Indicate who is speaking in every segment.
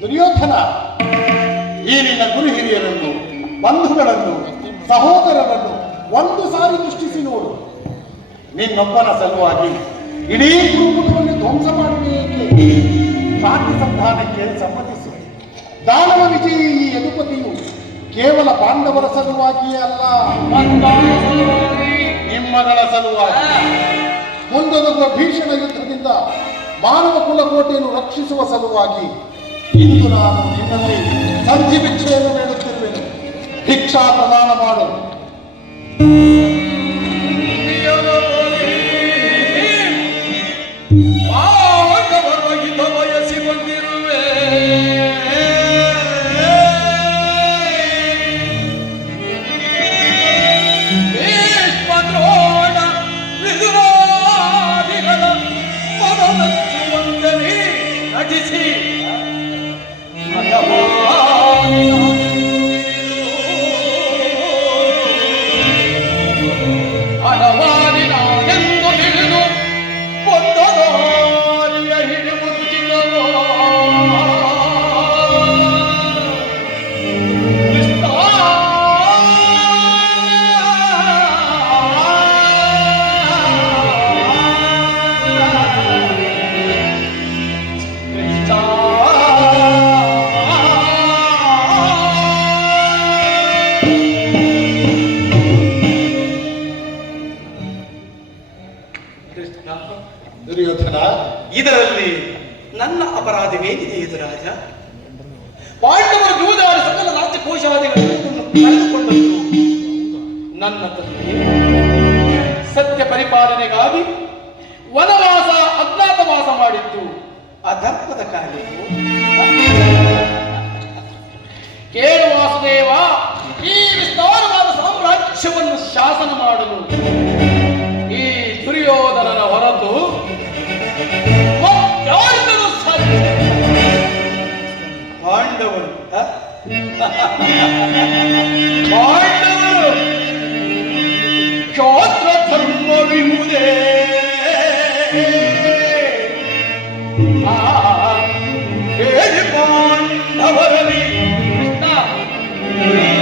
Speaker 1: ದುರ್ಯೋಧನ ಈ ನಿನ್ನ ಗುರು ಹಿರಿಯರನ್ನು ಬಂಧುಗಳನ್ನು ಸಹೋದರರನ್ನು ನೀನೊಬ್ಬನ ಸಲುವಾಗಿ ಇಡೀ ಕುಟುಂಬವನ್ನು ಧ್ವಂಸ ಮಾಡಬೇಕೆ ಶಾಂತಿ ಸಂಧಾನಕ್ಕೆ ಸಮ್ಮತಿಸಿ. ದಾನವ ವಿಜಯಿ ಈ ಯದುಪತಿಯು ಕೇವಲ ಪಾಂಡವರ ಸಲುವಾಗಿಯೇ ಅಲ್ಲ. ನಿಮ್ಮಗಳ ಸಲುವಾಗಿ. ಮುಂದೊಂದು ಭೀಷಣ ಯುದ್ಧದಿಂದ ಮಾನವ ಕುಲಕೋಟೆಯನ್ನು ರಕ್ಷಿಸುವ ಸಲುವಾಗಿ ಇಂದು ನಾನು ನಿನ್ನಲ್ಲಿ ಸಂಧಿ ಭಿಕ್ಷೆಯನ್ನು ನೀಡುತ್ತಿರುವೆನು. ಭಿಕ್ಷಾ ಪ್ರದಾನ ಮಾಡು.
Speaker 2: Música ಅಪರಾಧವೇನಿದೆ ಎದುರಾಜ ಪಾಂಡವರು ಜೂದಾಡಿ ಸಕಲ ರಾಜ್ಯ ಕೋಶಾದಿಗಳನ್ನು ಕಳೆದುಕೊಂಡದ್ದು ನನ್ನ ತಂದೆ ಸತ್ಯ ಪರಿಪಾಲನೆಗಾಗಿ ವನವಾಸ, ಅಜ್ಞಾತವಾಸ ಮಾಡಿದ್ದು. ಅಧರ್ಮದ ಕಾರ್ಯವು ક્ષોત્ર ધર્મ વિમુદે આ પાંડવરવી કૃષ્ણ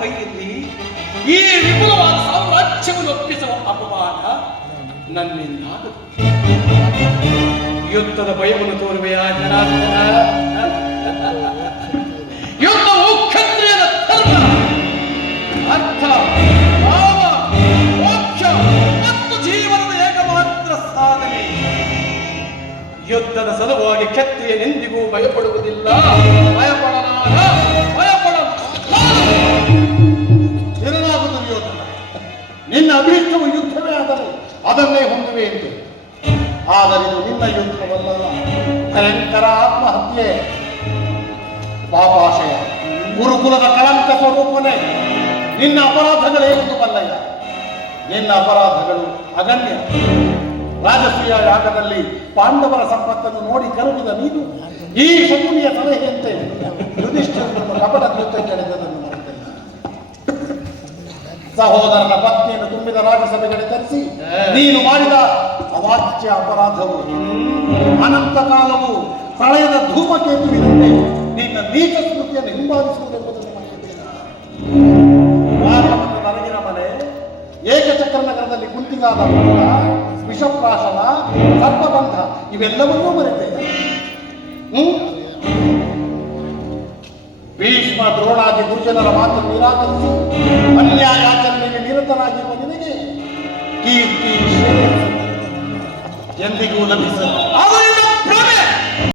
Speaker 2: ಕೈಯಲ್ಲಿ ಈ ವಿಪುಲವಾದ ಸಾಮ್ರಾಜ್ಯವನ್ನು ಒಪ್ಪಿಸುವ ಅಪಮಾನ ನನ್ನಿಂದ ಯುದ್ಧದ ಭಯವನ್ನು ತೋರುವೆಯ ಜನಾರ್ದನ ಯುದ್ಧವು ಕ್ಷತ್ರಿಯದ ಧರ್ಮ. ಅರ್ಥ, ಭಾವ, ಮೋಕ್ಷ ಮತ್ತು ಜೀವನದ ಏಕಮಾತ್ರ ಸಾಧನೆ. ಯುದ್ಧದ ಸಲುವಾಗಿ ಕ್ಷತ್ರಿಯನೆಂದಿಗೂ ಭಯಪಡುವುದಿಲ್ಲ. ಭಯಪಡಲಾರ
Speaker 1: ನಿನ್ನ ಯುದ್ಧವೇ ಆದರೆ ಅದನ್ನೇ ಹೊಂದಿವೆ ಎಂದು. ಆದರೆ ಇದು ನಿನ್ನ ಯುದ್ಧವಲ್ಲ ಭಯಂಕರ ಆತ್ಮಹತ್ಯೆ. ಪಾಪಾಶಯ, ಗುರುಕುಲದ ಕಳಂಕ ಸ್ವರೂಪನೇ. ನಿನ್ನ ಅಪರಾಧಗಳೇ ಅಪರಾಧಗಳೇನು ಬಲ್ಲಯ್ಯ? ನಿನ್ನ ಅಪರಾಧಗಳು ಅಗಣ್ಯ. ರಾಜಸೀಯ ಯಾಗದಲ್ಲಿ ಪಾಂಡವರ ಸಂಪತ್ತನ್ನು ನೋಡಿ ಕರುಗಿದ ನೀನು. ಈ ಶಕುನಿಯ ಸಲಹೆಯಂತೆ ಯುಧಿಷ್ಠಿರನನ್ನು ಕಪಟ ಕೃತ್ಯ ಮರೆತಿಲ್ಲ ಸಹೋದರನ ಪತ್ನಿಯನ್ನು ತುಂಬಿದ ರಾಜಸಭೆಗೆ ತರಿಸಿ ನೀನು ಮಾಡಿದ ಅವಾಚ್ಯ ಅಪರಾಧವು ಅನಂತ ಕಾಲವು ಪ್ರಳಯದ ಧೂಮಕೇತುವಿನಂತೆ ನಿನ್ನ ನೀಚ ಸ್ಮೃತಿಯನ್ನು ಹಿಂಬಾಲಿಸುವುದೆಂಬುದನ್ನು ಮತ್ತು ನರಗಿನ ಮನೆ ಏಕಚಕ್ರ ನಗರದಲ್ಲಿ ಕುಂತಿಗಾದ ವಿಷಪ್ರಾಶನ ಸರ್ಪಬಂಧ ಇವೆಲ್ಲವನ್ನೂ ಮರೆತೆ ಹ್ಮ್? ಭೀಷ್ಮ ದ್ರೋಣಾದಿ ಗುರುಜನರ ಮಾತನ್ನು ನಿರಾಕರಿಸಿ ಅನ್ಯಾಯಾಚರಣೆಗೆ ನಿರತನಾಗಿರುವ ನಿನಗೆ ಕೀರ್ತಿ ಶ್ರೇಯಸ್ಸು ಎಂದಿಗೂ ಲಭಿಸಲ್ಲ
Speaker 2: ಆದರೆ